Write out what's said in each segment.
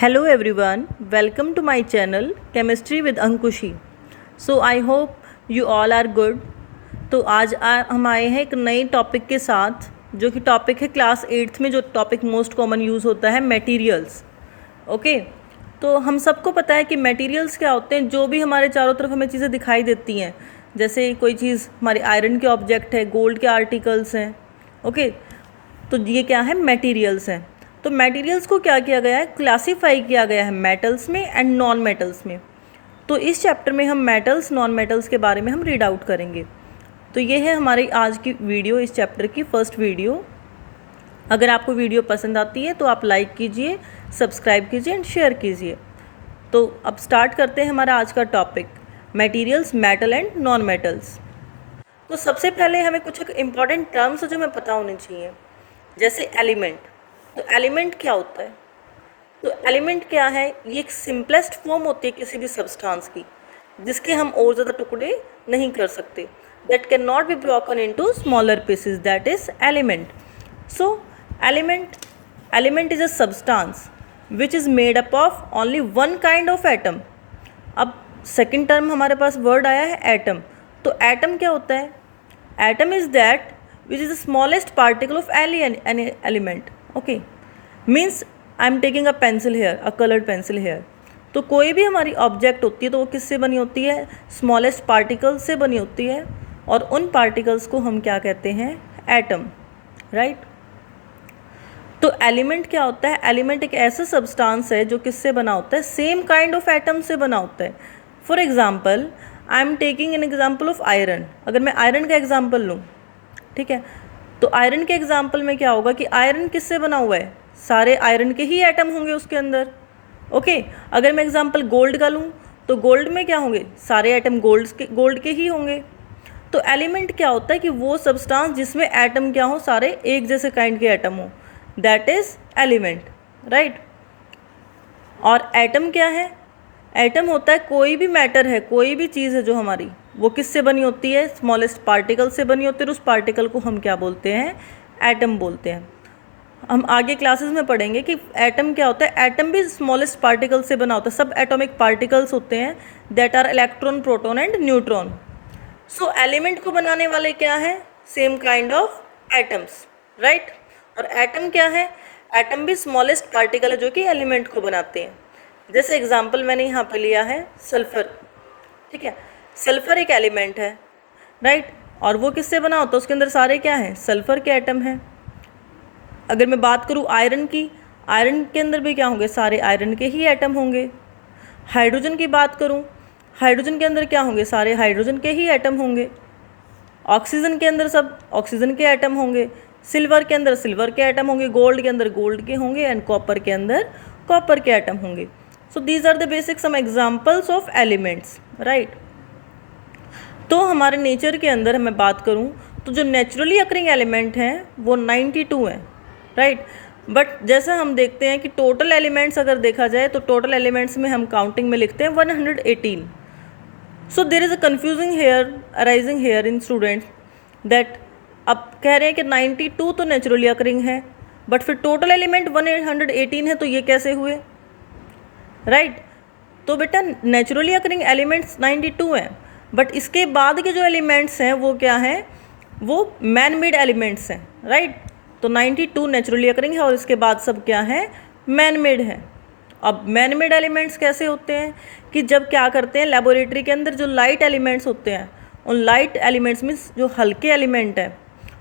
Hello everyone, welcome to my channel Chemistry with Ankushi. So I hope you all are good. तो आज हम आए हैं एक नए टॉपिक के साथ, जो कि टॉपिक है क्लास 8th में जो टॉपिक मोस्ट कॉमन यूज़ होता है मटेरियल्स. ओके तो हम सबको पता है कि मटेरियल्स क्या होते हैं. जो भी हमारे चारों तरफ हमें चीज़ें दिखाई देती हैं, जैसे कोई चीज़ हमारे आयरन के ऑब्जेक्ट है, गोल्ड के आर्टिकल्स हैं. ओके तो ये क्या है, मटेरियल्स हैं. तो मटेरियल्स को क्या किया गया है, क्लासीफाई किया गया है मेटल्स में एंड नॉन मेटल्स में. तो इस चैप्टर में हम मेटल्स नॉन मेटल्स के बारे में हम रीड आउट करेंगे. तो ये है हमारी आज की वीडियो, इस चैप्टर की फर्स्ट वीडियो. अगर आपको वीडियो पसंद आती है तो आप लाइक कीजिए, सब्सक्राइब कीजिए एंड शेयर कीजिए. तो अब स्टार्ट करते हैं हमारा आज का topic, materials, metal and non metals. तो सबसे पहले हमें कुछ इंपॉर्टेंट टर्म्स जो हमें पता होने चाहिए, जैसे एलिमेंट. तो एलिमेंट क्या होता है? तो एलिमेंट क्या है, ये एक सिंपलेस्ट फॉर्म होती है किसी भी सब्सटेंस की, जिसके हम और ज़्यादा टुकड़े नहीं कर सकते. That can not be broken into smaller pieces, that is element. So element is a substance which is made up of only one kind of atom. अब सेकेंड टर्म हमारे पास वर्ड आया है एटम. तो एटम क्या होता है? Atom is that which is the smallest particle of any element. Okay, means I am taking a pencil here, a colored pencil here. तो कोई भी हमारी ऑब्जेक्ट होती है तो वो किससे बनी होती है? स्मॉलेस्ट पार्टिकल से बनी होती है, और उन पार्टिकल्स को हम क्या कहते हैं? एटम. राइट. तो एलिमेंट क्या होता है? एलिमेंट एक ऐसा सब्सटेंस है जो किससे बना होता है? सेम काइंड ऑफ एटम से बना होता है. For example, I am taking an example of iron. अगर मैं आयरन का एग्जाम्पल लूँ, ठीक है, तो आयरन के एग्जाम्पल में क्या होगा कि आयरन किससे बना हुआ है? सारे आयरन के ही एटम होंगे उसके अंदर. ओके अगर मैं एग्जाम्पल गोल्ड का लूँ, तो गोल्ड में क्या होंगे? सारे एटम गोल्ड के ही होंगे. तो एलिमेंट क्या होता है कि वो सब्सटेंस जिसमें एटम क्या हो, सारे एक जैसे काइंड के एटम हो, दैट इज एलिमेंट. राइट. और एटम क्या है? एटम होता है कोई भी मैटर है, कोई भी चीज़ है जो हमारी, वो किससे बनी होती है? स्मॉलेस्ट पार्टिकल से बनी होती है. उस पार्टिकल को हम क्या बोलते हैं? एटम बोलते हैं. हम आगे क्लासेस में पढ़ेंगे कि एटम क्या होता है. एटम भी स्मॉलेस्ट पार्टिकल से बना होता है. सब एटॉमिक पार्टिकल्स होते हैं, that are electron, proton and neutron. So element को बनाने वाले क्या है? Same kind of atoms. Right. और एटम क्या है? एटम भी स्मॉलेस्ट पार्टिकल है जो कि एलिमेंट को बनाते हैं. जैसे एग्जाम्पल मैंने यहाँ पे लिया है सल्फर. ठीक है, सल्फर एक एलिमेंट है. राइट. और वो किससे बना होता है? उसके अंदर सारे क्या हैं? सल्फर के एटम हैं. अगर मैं बात करूँ आयरन की, आयरन के अंदर भी क्या होंगे? सारे आयरन के ही एटम होंगे. हाइड्रोजन की बात करूँ, हाइड्रोजन के अंदर क्या होंगे? सारे हाइड्रोजन के ही एटम होंगे. ऑक्सीजन के अंदर सब ऑक्सीजन के एटम होंगे. सिल्वर के अंदर सिल्वर के एटम होंगे. गोल्ड के अंदर गोल्ड के होंगे. एंड कॉपर के अंदर कॉपर के एटम होंगे. So these are the basic sum examples of elements. Right. तो हमारे नेचर के अंदर मैं बात करूं तो जो नेचुरली अकरिंग एलिमेंट हैं वो 92 हैं. राइट. बट जैसा हम देखते हैं कि टोटल एलिमेंट्स अगर देखा जाए तो टोटल एलिमेंट्स में हम काउंटिंग में लिखते हैं 118. So there is a confusing here arising here in students that अब कह रहे हैं कि 92 तो नेचुरली अकरिंग है, बट फिर टोटल एलिमेंट 118 है, तो ये कैसे हुए? राइट. तो बेटा नेचुरली अकरिंग एलिमेंट्स 92 हैं, बट इसके बाद के जो एलिमेंट्स हैं वो क्या हैं? वो मैन मेड एलिमेंट्स हैं. राइट. तो 92 नेचुरली अकरिंग है और इसके बाद सब क्या है? मैन मेड है. अब मैन मेड एलिमेंट्स कैसे होते हैं कि जब क्या करते हैं लेबोरेटरी के अंदर, जो लाइट एलिमेंट्स होते हैं, उन लाइट एलिमेंट्स मीन्स जो हल्के एलिमेंट हैं,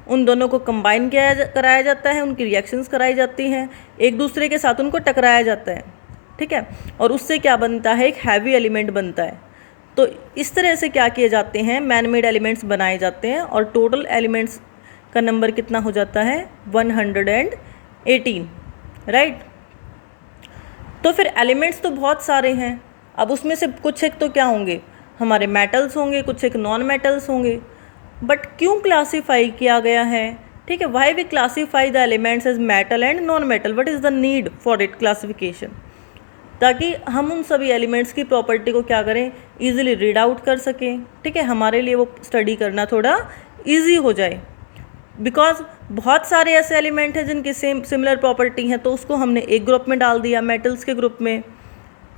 उन दोनों को कंबाइन कराया जाता है, उनकी रिएक्शंस कराई जाती हैं, एक दूसरे के साथ उनको टकराया जाता है. ठीक है. और उससे क्या बनता है? एक हैवी एलिमेंट बनता है. तो इस तरह से क्या किए जाते हैं? मैन मेड एलिमेंट्स बनाए जाते हैं, और टोटल एलिमेंट्स का नंबर कितना हो जाता है? 118. राइट. तो फिर एलिमेंट्स तो बहुत सारे हैं. अब उसमें से कुछ एक तो क्या होंगे? हमारे मेटल्स होंगे, कुछ एक नॉन मेटल्स होंगे. बट क्यों क्लासीफाई किया गया है? ठीक है, why we classify the elements as metal and non metal? What is the need for it classification? ताकि हम उन सभी एलिमेंट्स की प्रॉपर्टी को क्या करें? ईजिली रीड आउट कर सकें. ठीक है, हमारे लिए वो स्टडी करना थोड़ा ईजी हो जाए. बिकॉज बहुत सारे ऐसे एलिमेंट हैं जिनकी सेम सिमिलर प्रॉपर्टी हैं, तो उसको हमने एक ग्रुप में डाल दिया, मेटल्स के ग्रुप में।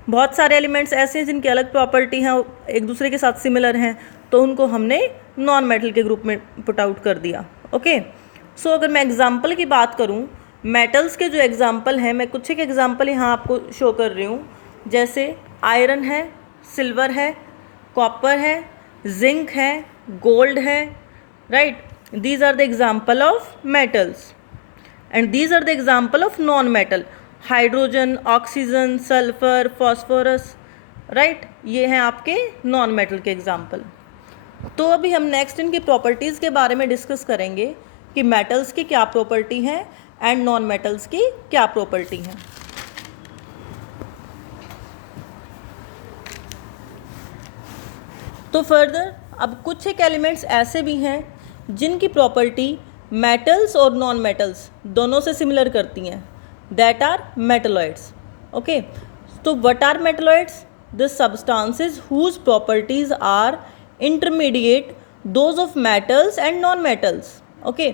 बहुत सारे एलिमेंट्स ऐसे हैं जिनकी अलग प्रॉपर्टी हैं, एक दूसरे के साथ सिमिलर हैं, तो उनको हमने नॉन मेटल के ग्रुप में पुट आउट कर दिया। ओके, सो अगर मैं एग्जांपल की बात करूं, मेटल्स के जो एग्जांपल हैं, मैं कुछ एक एग्जांपल यहाँ आपको शो कर रही हूँ। जैसे आयरन है, सिल्वर है, कॉपर है, जिंक है, गोल्ड है, right. These are the example of metals and these are the example of non-metal, hydrogen, oxygen, sulphur, phosphorus, right. ये हैं आपके नॉन मेटल के एग्जाम्पल। तो अभी हम नेक्स्ट इनकी प्रॉपर्टीज़ के बारे में डिस्कस करेंगे कि मेटल्स की क्या प्रॉपर्टी है एंड नॉन मेटल्स की क्या प्रॉपर्टी है। तो फर्दर अब कुछ एक एलिमेंट्स ऐसे भी हैं जिनकी प्रॉपर्टी मेटल्स और नॉन मेटल्स दोनों से सिमिलर करती हैं, दैट आर मेटलॉइड्स। ओके, तो what are metalloids? The substances whose properties are intermediate those of metals and non metals. Okay,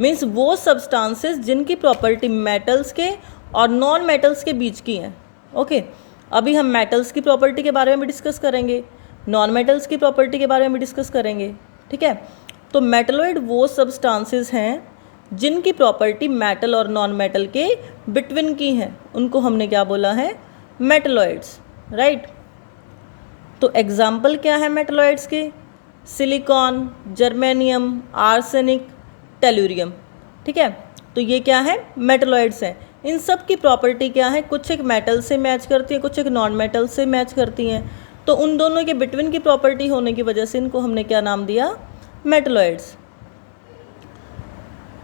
means वो सब्सटेंसेस जिनकी प्रॉपर्टी मेटल्स के और नॉन मेटल्स के बीच की हैं। ओके, अभी हम मेटल्स की प्रॉपर्टी के बारे में भी डिस्कस करेंगे, नॉन मेटल्स की प्रॉपर्टी के बारे में भी डिस्कस करेंगे, ठीक है। तो मेटलॉइड वो सब्सटेंसेस हैं जिनकी प्रॉपर्टी मेटल और नॉन मेटल के बिटवीन की हैं, उनको हमने क्या बोला है? Metalloids, right. तो एग्जाम्पल क्या है मेटलॉइड्स के? सिलिकॉन, जर्मेनियम, आर्सेनिक, टेलुरियम, ठीक है। तो ये क्या है? मेटलॉइड्स हैं। इन सब की प्रॉपर्टी क्या है? कुछ एक मेटल से मैच करती है, कुछ एक नॉन मेटल से मैच करती हैं। तो उन दोनों के बिटवीन की प्रॉपर्टी होने की वजह से इनको हमने क्या नाम दिया? मेटलॉइड्स।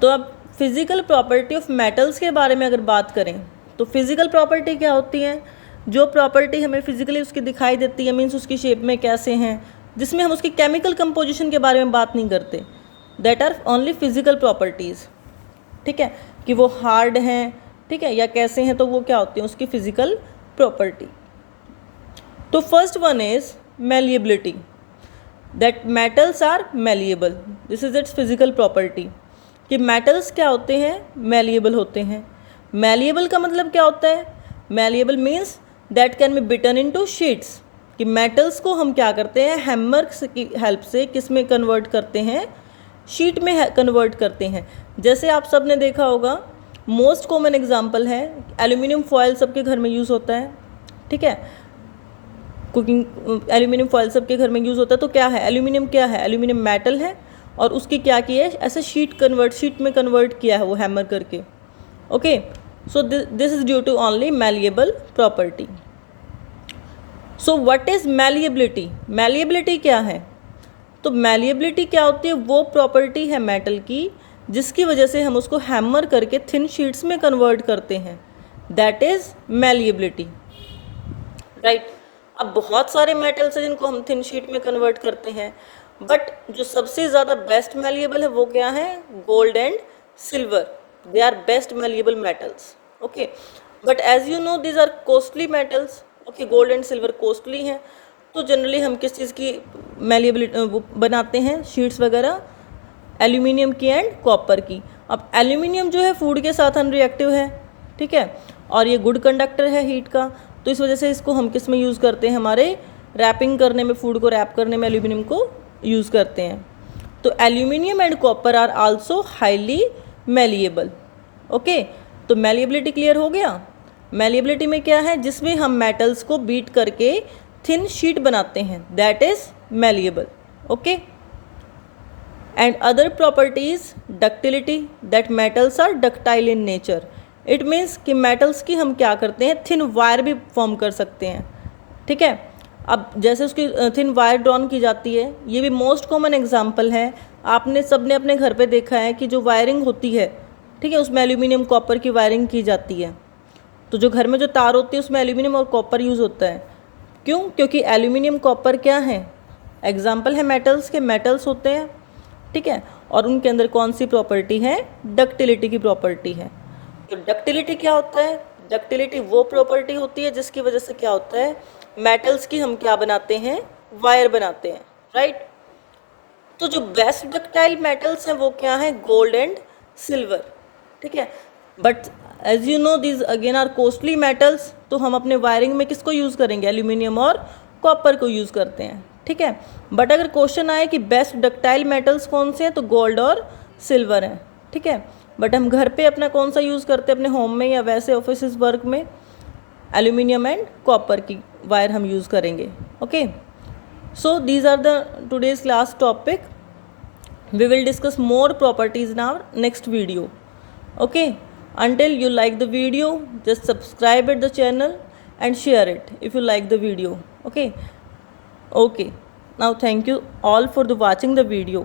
तो अब फिजिकल प्रॉपर्टी ऑफ मेटल्स के बारे में अगर बात करें तो फिजिकल प्रॉपर्टी क्या होती है? जो प्रॉपर्टी हमें फिजिकली उसकी दिखाई देती है, मीन्स उसकी शेप में कैसे हैं, जिसमें हम उसकी केमिकल कंपोजिशन के बारे में बात नहीं करते, that are only physical properties, ठीक है। कि वो हार्ड हैं, ठीक है, या कैसे हैं, तो वो क्या होती हैं? उसकी फिजिकल प्रॉपर्टी। तो first one is malleability, that metals are malleable, this is its physical property. कि मेटल्स क्या होते हैं? मेलिएबल होते हैं। मेलिएबल का मतलब क्या होता है? Malleable means that can be beaten into sheets. कि मेटल्स को हम क्या करते हैं? हैमर की हेल्प से किस में कन्वर्ट करते हैं? शीट में कन्वर्ट करते हैं। जैसे आप सब ने देखा होगा, मोस्ट कॉमन एग्जाम्पल है एल्यूमिनियम फॉयल, सबके घर में यूज़ होता है, ठीक है। कुकिंग एल्यूमिनियम फॉयल सबके घर में यूज़ होता है। तो क्या है? एल्यूमिनियम क्या है? एल्यूमिनियम मेटल है और उसकी क्या की है? ऐसे शीट में कन्वर्ट किया है वो हैमर करके। Okay, so this is due to only malleable property. So what is malleability? Malleability क्या है? तो मेलिएबिलिटी क्या होती है? वो प्रॉपर्टी है मेटल की जिसकी वजह से हम उसको हैमर करके थिन शीट्स में कन्वर्ट करते हैं, दैट इज मेलिएबिलिटी, राइट। अब बहुत सारे मेटल्स हैं जिनको हम थिन शीट में कन्वर्ट करते हैं, बट जो सबसे ज़्यादा बेस्ट मेलिएबल है वो क्या है? Gold and silver, they are best malleable metals. Okay, but as you know these are costly metals. Okay, gold and silver costly हैं, तो जनरली हम किस चीज़ की मेलिएबिलिटी बनाते हैं? शीट्स वगैरह एल्यूमिनियम की एंड कॉपर की। अब एल्यूमिनियम जो है फूड के साथ अनरिएक्टिव है, ठीक है, और ये गुड कंडक्टर है हीट का, तो इस वजह से इसको हम किस में यूज़ करते हैं? हमारे रैपिंग करने में, फूड को रैप करने में एल्यूमिनियम को यूज़ करते हैं। तो aluminium and copper are also highly malleable. Okay, तो मेलिएबिलिटी क्लियर हो गया। मेलिएबिलिटी में क्या है? जिसमें हम मेटल्स को बीट करके थिन शीट बनाते हैं, that is malleable. Okay, and other properties, ductility, that metals are ductile in nature. It means कि मेटल्स की हम क्या करते हैं? थिन वायर भी फॉर्म कर सकते हैं, ठीक है। अब जैसे उसकी थिन वायर ड्रॉन की जाती है, ये भी मोस्ट कॉमन एग्जांपल है। आपने सबने अपने घर पे देखा है कि जो वायरिंग होती है, ठीक है, उसमें एल्यूमिनियम कॉपर की वायरिंग की जाती है। तो जो घर में जो तार होती है उसमें एल्यूमिनियम और कॉपर यूज़ होता है। क्यों? क्योंकि एल्यूमिनियम कॉपर क्या है? एग्जाम्पल है मेटल्स के, मेटल्स होते हैं, ठीक है, और उनके अंदर कौन सी प्रॉपर्टी है? डक्टिलिटी की प्रॉपर्टी है। तो डक्टिलिटी क्या होता है? डक्टिलिटी वो प्रॉपर्टी होती है जिसकी वजह से क्या होता है? मेटल्स की हम क्या बनाते हैं? वायर बनाते हैं, राइट। तो जो बेस्ट डक्टाइल मेटल्स हैं वो क्या हैं, गोल्ड एंड सिल्वर, ठीक है। But as you know this again are costly metals, तो हम अपने वायरिंग में किसको यूज़ करेंगे, एल्यूमिनियम और कॉपर को यूज़ करते हैं, ठीक है। बट अगर क्वेश्चन आए कि बेस्ट डक्टाइल मेटल्स कौन से हैं, तो गोल्ड और सिल्वर हैं, ठीक है। बट हम घर पे अपना कौन सा यूज़ करते हैं अपने होम में या वैसे ऑफिस वर्क में, एल्यूमिनियम एंड कॉपर की वायर हम यूज़ करेंगे, okay. So these are the today's class topic. We will discuss more properties in our next video, okay. Until you like the video, just subscribe at the channel and share it if you like the video, okay. Now thank you all for the watching the video.